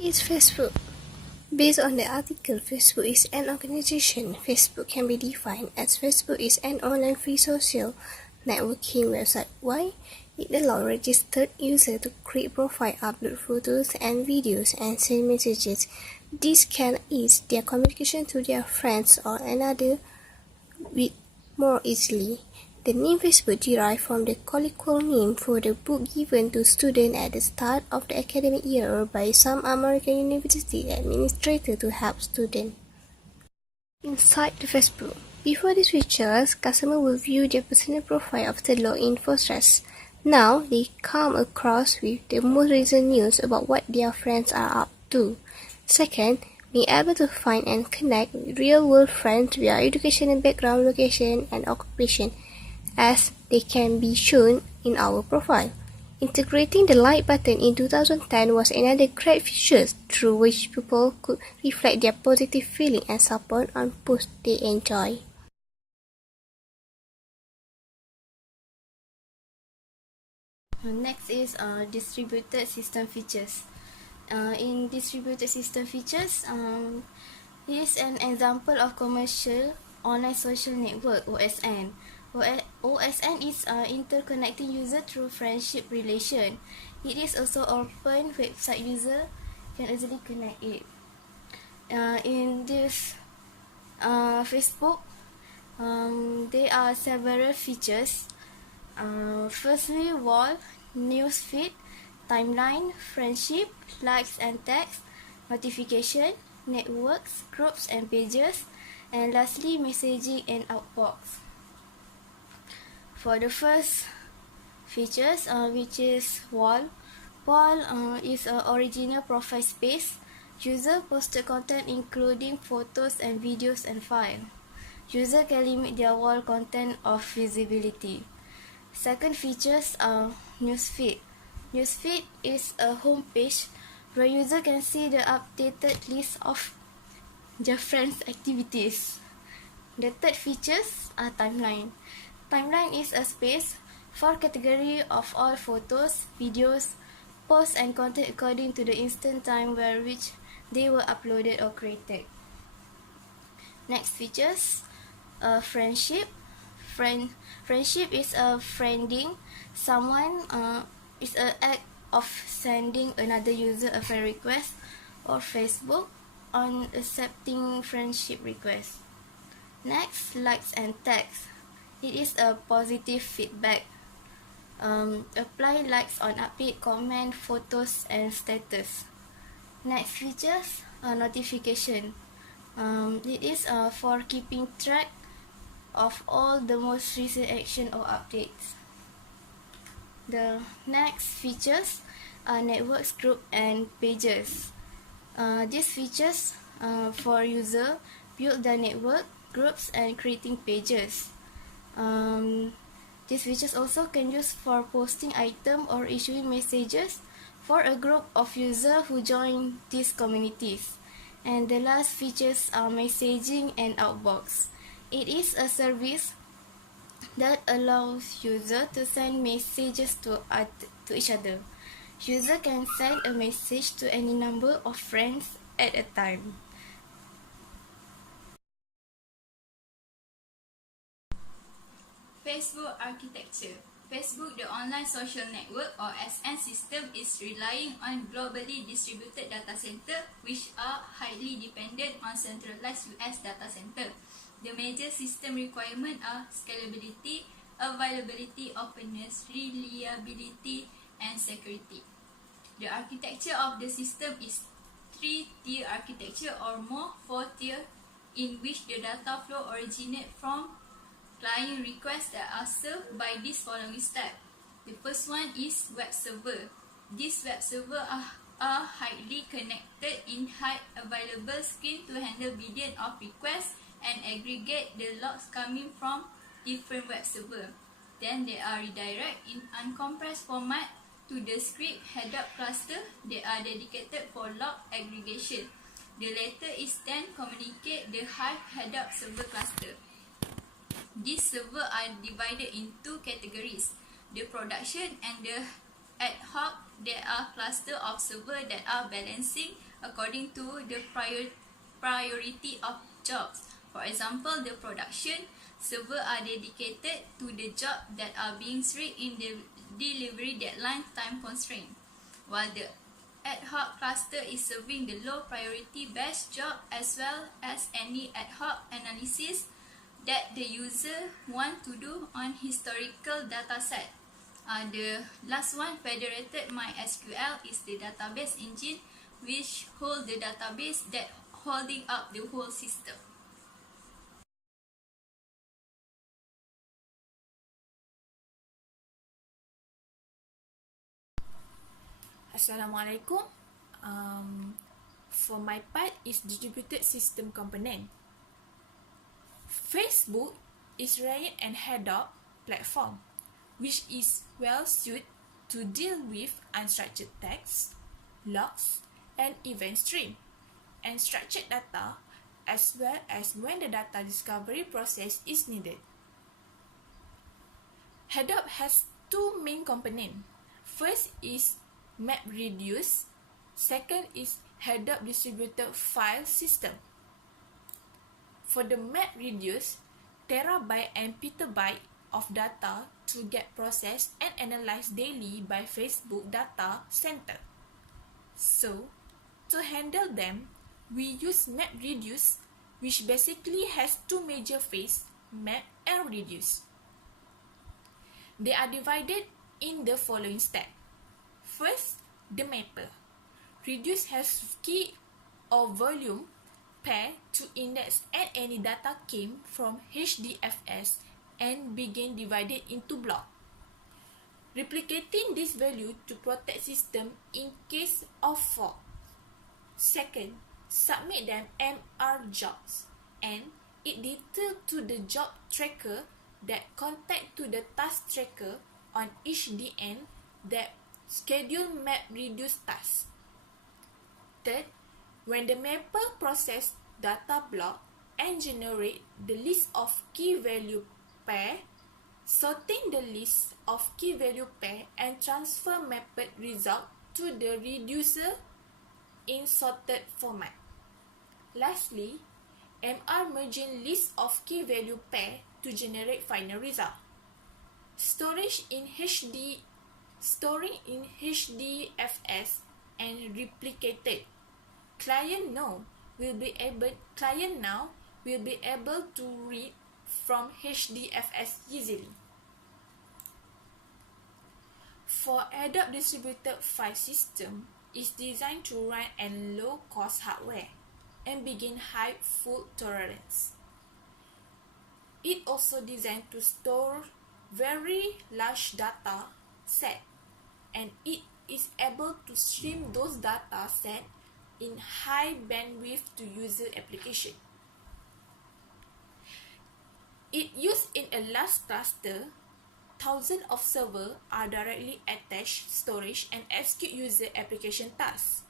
Is Facebook? Based on the article, Facebook is an organization. Facebook can be defined as Facebook is an online free social networking website. Why? It allows registered users to create profile, upload photos and videos, and send messages. This can ease their communication to their friends or another more easily. The name Facebook derived from the colloquial name for the book given to students at the start of the academic year by some American university administrators to help students. Inside the Facebook. Before these features, customers will view their personal profile after login process. Now, they come across with the most recent news about what their friends are up to. Second, being able to find and connect with real-world friends via educational background, location, and occupation, as they can be shown in our profile. Integrating the like button in 2010 was another great feature through which people could reflect their positive feeling and support on posts they enjoy. Next is distributed system features. In distributed system features, here's an example of commercial online social network (OSN). OSN is interconnecting user through friendship relation. It is also open website user can easily connect it. In this Facebook, there are several features. Firstly, wall, newsfeed, timeline, friendship, likes and tags, notification, networks, groups and pages, and lastly, messaging and outbox. For the first features, which is wall is an original profile space. User posted content including photos and videos and files. User can limit their wall content of visibility. Second features are newsfeed. Newsfeed is a home page where user can see the updated list of their friends' activities. The third features are timeline. Timeline is a space for category of all photos, videos, posts and content according to the instant time where which they were uploaded or created. Next features, friendship. Friendship is a friending someone, is an act of sending another user a friend request or Facebook on accepting friendship request. Next, likes and tags. It is a positive feedback. Apply likes on update, comment, photos and status. Next features, notification. It is for keeping track of all the most recent action or updates. The next features are networks, group and pages. These features for user build the network, groups and creating pages. These features also can use for posting item or issuing messages for a group of users who join these communities. And the last features are messaging and outbox. It is a service that allows user to send messages to each other. User can send a message to any number of friends at a time. Facebook architecture. Facebook, the online social network or SN system, is relying on globally distributed data center which are highly dependent on centralized US data center. The major system requirements are scalability, availability, openness, reliability, and security. The architecture of the system is 3-tier architecture or more, 4-tier, in which the data flow originates from client requests that are served by this following step. The first one is web server. These web servers are highly connected in high available screen to handle billions of requests and aggregate the logs coming from different web servers. Then they are redirected in uncompressed format to the script headup cluster that are dedicated for log aggregation. The latter is then communicate the high headup server cluster. These servers are divided in two categories, the production and the ad hoc. There are clusters of servers that are balancing according to the priority of jobs. For example, the production server are dedicated to the job that are being strict in the delivery deadline time constraint, while the ad hoc cluster is serving the low priority batch job as well as any ad hoc analysis that the user want to do on historical data set. The last one, federated MySQL, is the database engine which hold the database that holding up the whole system. Assalamualaikum. For my part is distributed system component. Facebook is running an head-up platform which is well suited to deal with unstructured text, logs, and event stream, and structured data, as well as when the data discovery process is needed. Head-up has two main components. First is MapReduce. Second is head-up distributed file system. For the MapReduce, terabyte and petabyte of data to get processed and analyzed daily by Facebook Data Center. So, to handle them, we use MapReduce, which basically has two major phases, map and reduce. They are divided in the following steps. First, the mapper. Reduce has key or volume pair to index and any data came from HDFS and begin divided into block. Replicating this value to protect system in case of fault. Second, submit them MR jobs and it detail to the job tracker that contact to the task tracker on each DN that schedule map reduce task. Third, when the mapper process data block and generate the list of key value pair, sorting the list of key value pair and transfer mapped result to the reducer in sorted format. Lastly, MR merging list of key value pair to generate final result. Storing in HDFS and replicated. Client now will be able to read from HDFS easily. For add-up distributed file system is designed to run on low-cost hardware and begin high fault tolerance. It also designed to store very large data set, and it is able to stream those data set in high bandwidth to user application. It used in a large cluster. Thousands of servers are directly attached storage and execute user application tasks.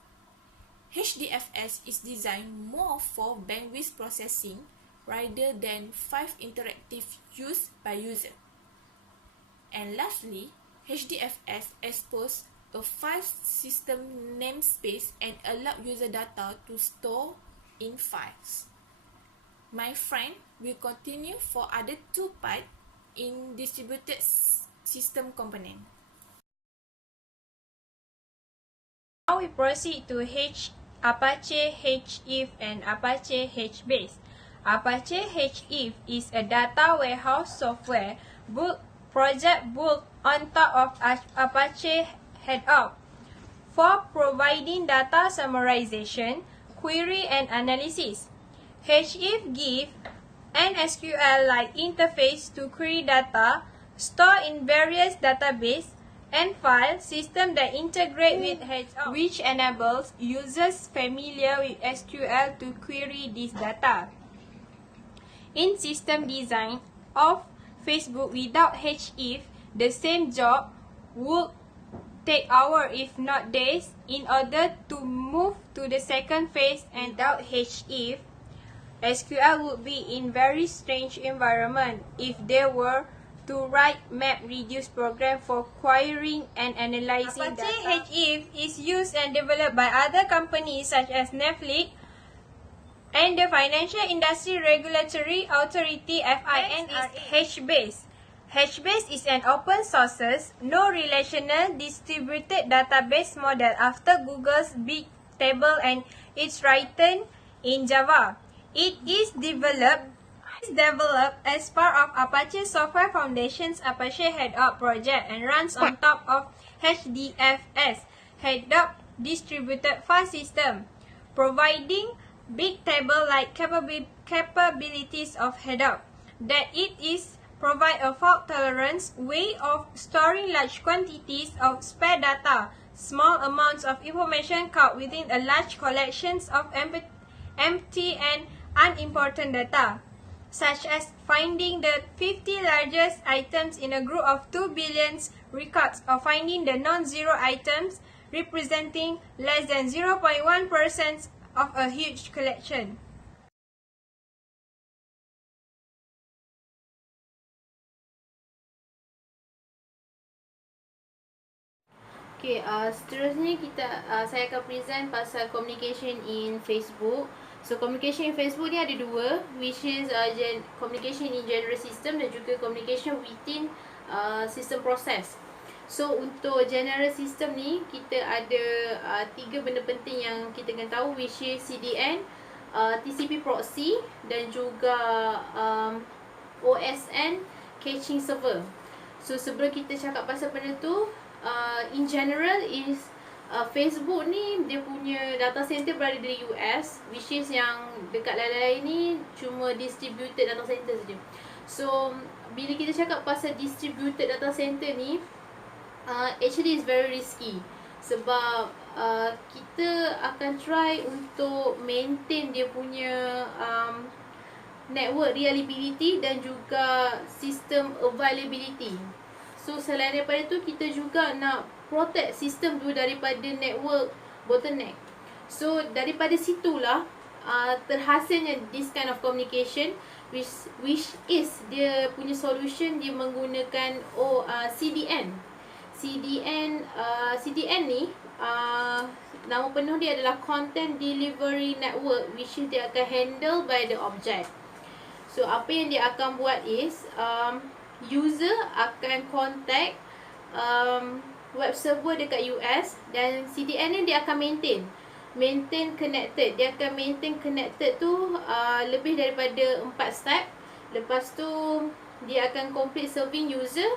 HDFS is designed more for bandwidth processing rather than file interactive use by user. And lastly, HDFS exposes a file system namespace and allow user data to store in files. My friend will continue for other two parts in distributed system component. Now we proceed to Apache HIF and Apache HBase. Apache HIF is a data warehouse software project built on top of Apache Head-Up for providing data summarization, query, and analysis. HIF gives an SQL-like interface to query data stored in various databases and file systems that integrate with Head-Up, which enables users familiar with SQL to query this data. In system design of Facebook without HIF, the same job would take hours if not days in order to move to the second phase, and without HIF, SQL would be in very strange environment if they were to write MapReduce program for querying and analyzing data. Apache HIF is used and developed by other companies such as Netflix and the Financial Industry Regulatory Authority FINRA. HBase. HBase is an open source, no relational distributed database model after Google's Big Table, and it's written in Java. It is developed as part of Apache Software Foundation's Apache Hadoop project and runs on top of HDFS, Hadoop Distributed File System, providing big table-like capabilities of Hadoop. That it is provide a fault-tolerant way of storing large quantities of spare data, small amounts of information caught within a large collections of empty and unimportant data, such as finding the 50 largest items in a group of 2 billion records, or finding the non-zero items representing less than 0.1% of a huge collection. Okay, seterusnya saya akan present pasal communication in Facebook. So communication in Facebook ni ada dua, which is communication in general system dan juga communication within system process. So untuk general system ni kita ada tiga benda penting yang kita kena tahu, which is CDN, TCP proxy dan juga OSN caching server. So sebelum kita cakap pasal benda tu, in general is Facebook ni dia punya data center berada di US, which is yang dekat lain-lain ni cuma distributed data center saja. So bila kita cakap pasal distributed data center ni, actually is very risky sebab kita akan try untuk maintain dia punya network reliability dan juga system availability. So selain daripada tu, kita juga nak protect sistem tu daripada network bottleneck. So daripada situlah terhasilnya this kind of communication, which is dia punya solution, dia menggunakan CDN. CDN ni nama penuh dia adalah Content Delivery Network, which is dia akan handle by the object. So apa yang dia akan buat is user akan contact web server dekat US dan CDN ni dia akan maintain connected. Dia akan maintain connected tu lebih daripada 4 step. Lepas tu dia akan complete serving user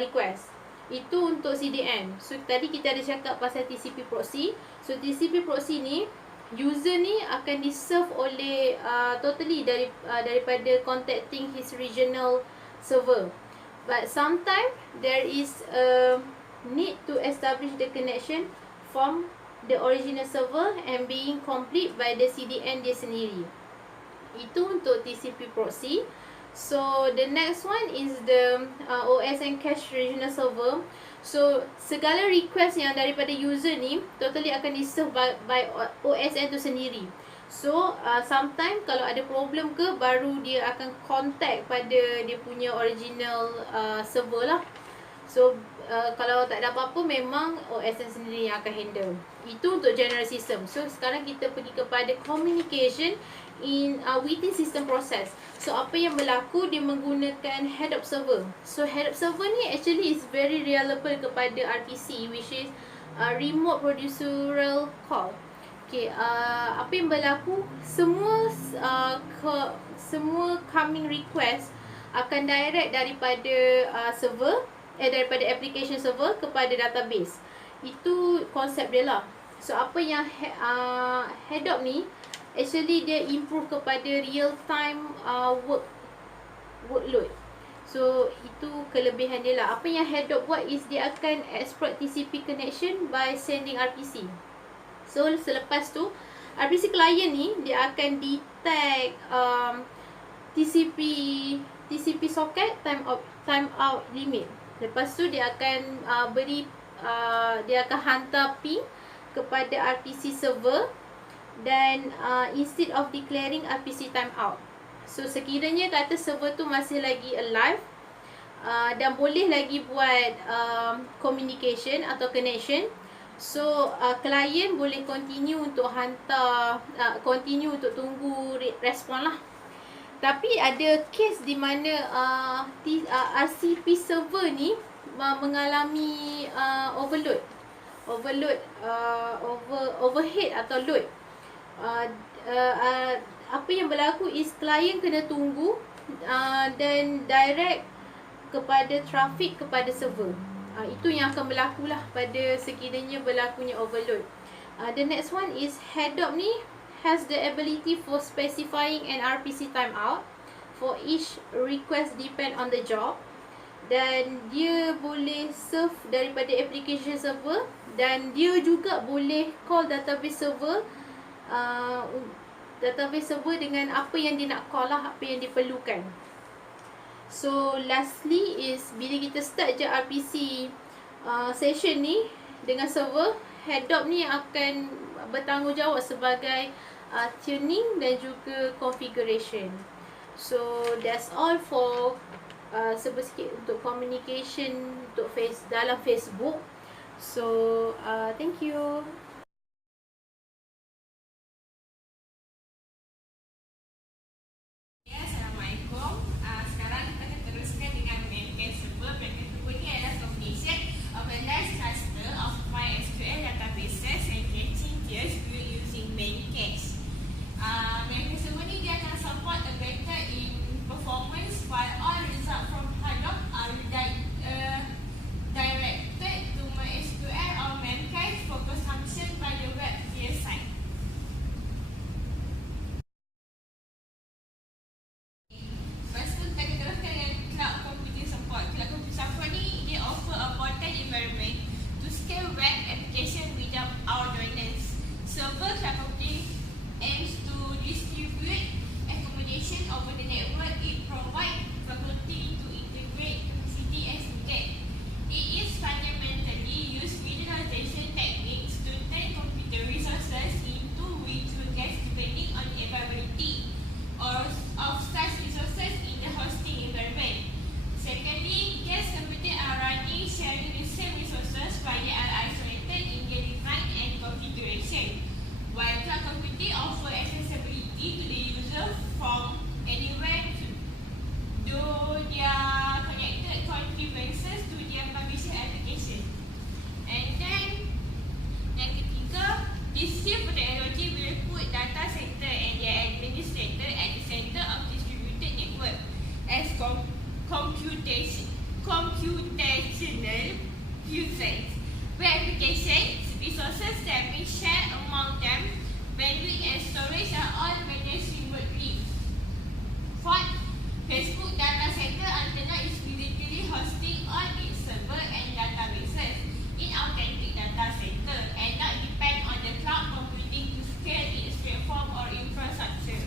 request. Itu untuk CDN. So tadi kita ada cakap pasal TCP proxy. So TCP proxy ni, user ni akan diserve oleh totally daripada contacting his regional server. But sometimes there is a need to establish the connection from the original server and being complete by the CDN dia sendiri. Itu untuk TCP proxy. So the next one is the OSN cache regional server. So segala request yang daripada user ni totally akan diserve by OSN tu sendiri. So sometimes kalau ada problem ke, baru dia akan contact pada dia punya original server lah. So kalau tak ada apa-apa, memang OSN sendiri yang akan handle. Itu untuk general system. So sekarang kita pergi kepada communication in within system process. So apa yang berlaku, dia menggunakan head-up server. So head-up server ni actually is very reliable kepada RPC, which is remote procedural call. Okay, apa yang berlaku, semua coming request akan direct daripada server, daripada application server kepada database. Itu konsep dia lah. So apa yang head-up ni, actually dia improve kepada real time workload. So itu kelebihan dia lah. Apa yang head-up buat is dia akan exploit TCP connection by sending RPC. So selepas tu RPC client ni dia akan detect TCP socket time out limit. Lepas tu dia akan dia akan hantar ping kepada RPC server dan instead of declaring RPC timeout. So sekiranya kata server tu masih lagi alive, dan boleh lagi buat communication atau connection. So klien boleh continue untuk hantar, continue untuk tunggu respon lah. Tapi ada kes di mana RCP server ni mengalami overhead atau load. Apa yang berlaku is klien kena tunggu dan direct kepada traffic kepada server. Itu yang akan berlaku lah pada sekiranya berlakunya overload. The next one is head up ni has the ability for specifying an RPC timeout for each request depend on the job, dan dia boleh serve daripada application server, dan dia juga boleh call database server dengan apa yang dia nak call lah, apa yang diperlukan. So lastly is bila kita start je RPC session ni dengan server, head up ni akan bertanggungjawab sebagai tuning dan juga configuration. So that's all for sikit untuk communication untuk dalam Facebook. So thank you. Assalamualaikum. Sekarang kita akan teruskan dengan maintain server. Maintain server ni adalah combination of a large cluster of MySQL databases and caching tiers built using main cache. Maintain server ni dia akan support a better in performance while all result from Hadoop are directed to MySQL or Memcache for consumption by the web tier site. Lepas tu kita akan teruskan dengan cloud computing support. Cloud computing support ni dia offer a modern environment to scale web application without our dominance. Server cloud computing aims to distribute accommodation over the network. It provides faculty to integrate capacity as needed. It is fundamentally use visualization techniques to turn computer resources into virtual guests depending on the availability of such resources in the hosting environment. Secondly, guest computers are running sharing the same resources but they are isolated in their design and configuration. While cloud computing offer accessibility to the user from anywhere though their connected contributions to their publisher application. And then yang ketiga, this shift technology will put data center and their administrator at the center of distributed network as computational users, where applications, resources that be shared among them, bandwidth and storage are all managed remotely. Fourth, Facebook data center antenna is physically hosting all its server and databases in authentic data center and not depend on the cloud computing to scale its platform or infrastructure.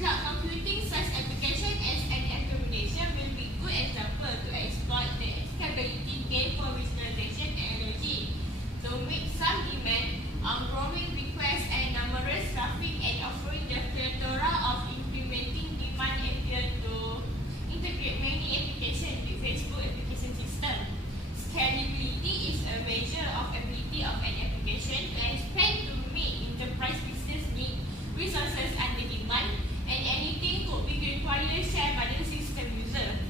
Cloud computing such application as an accommodation will be good example to exploit the scalability gain for visualization technology to meet some demand on growing requests and numerous traffic and offering the plethora of implementing demand appear to integrate many applications with Facebook application system. Scalability is a measure of ability of an application to expand to meet enterprise business needs, resources under demand, and anything could be required shared by the system user.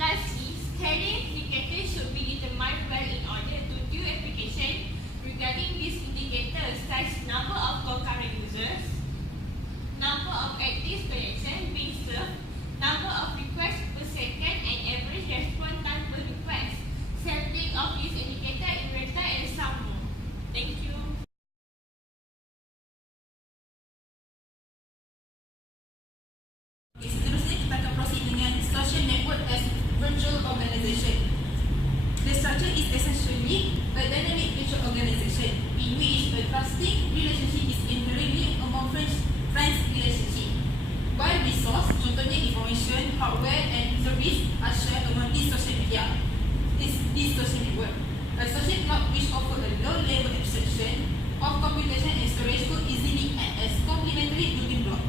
Lastly, scaling indicators should be determined well in order to do application. Regarding these indicators, such number of concurrent users, number of active connections being served, number of requests per second, and average response time per request. Sampling of these indicators in Reta and some more. Thank you. Seterusnya kita akan proceed dengan social network as virtual organization. The structure is essentially a dynamic virtual organization in which a trusting relationship is inherently among friends relationship. While resource, contohnya information, hardware and service are shared among this social media, this social network. A social cloud which offer a low-level abstraction of computation and storage could easily act as complementary building block.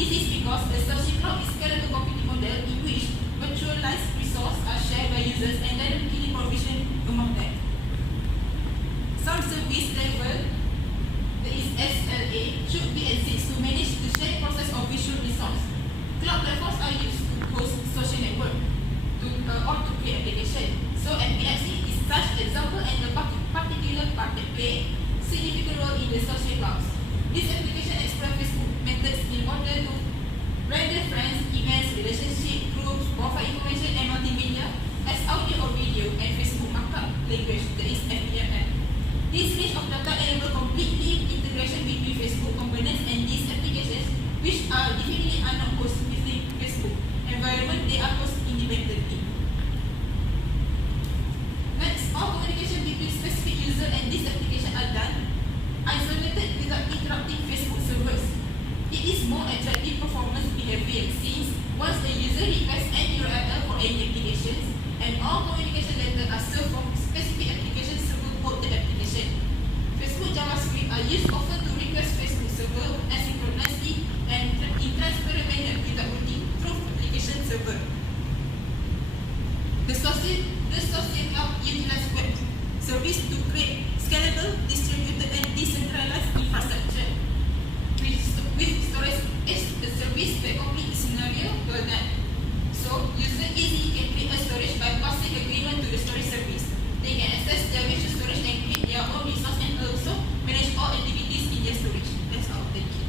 This is because the social cloud is scalable SHAFEE should be exist to manage the shared process of visual resource. Cloud platforms are used to host social network or to create application. So MPFC is such example and a particular part that play significant role in the social clouds. This application explores Facebook methods in order to render friends, events, relationship, groups, profile information and multimedia as audio or video and Facebook markup language, that is FEML. This range of data enable completely integration between Facebook components and these applications, which are definitely are not hosted within Facebook environment, they are hosted independently. Next, all communication between specific user and this application are done isolated without interrupting Facebook servers. It is more attractive performance behavior since once the user requests an URL for any applications and all communication data are served from specific application server code the application. Facebook JavaScript are used often to request Facebook server asynchronously and in transparent manner without routing through application server. The source help utilize web service to create scalable, distributed and decentralized infrastructure with storage as a service that complete scenario for that. So user easily can create a storage by passing agreement to the storage service. They can access their virtual storage and create their own resource and also manage all activities in their storage. That's all. Thank you.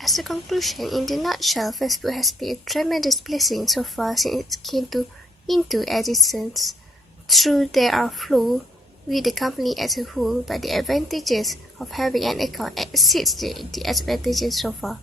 As a conclusion, in the nutshell, Facebook has been a tremendous blessing so far since it came into existence. True, there are flaws with the company as a whole, but the advantages of having an account exceeds the disadvantages so far.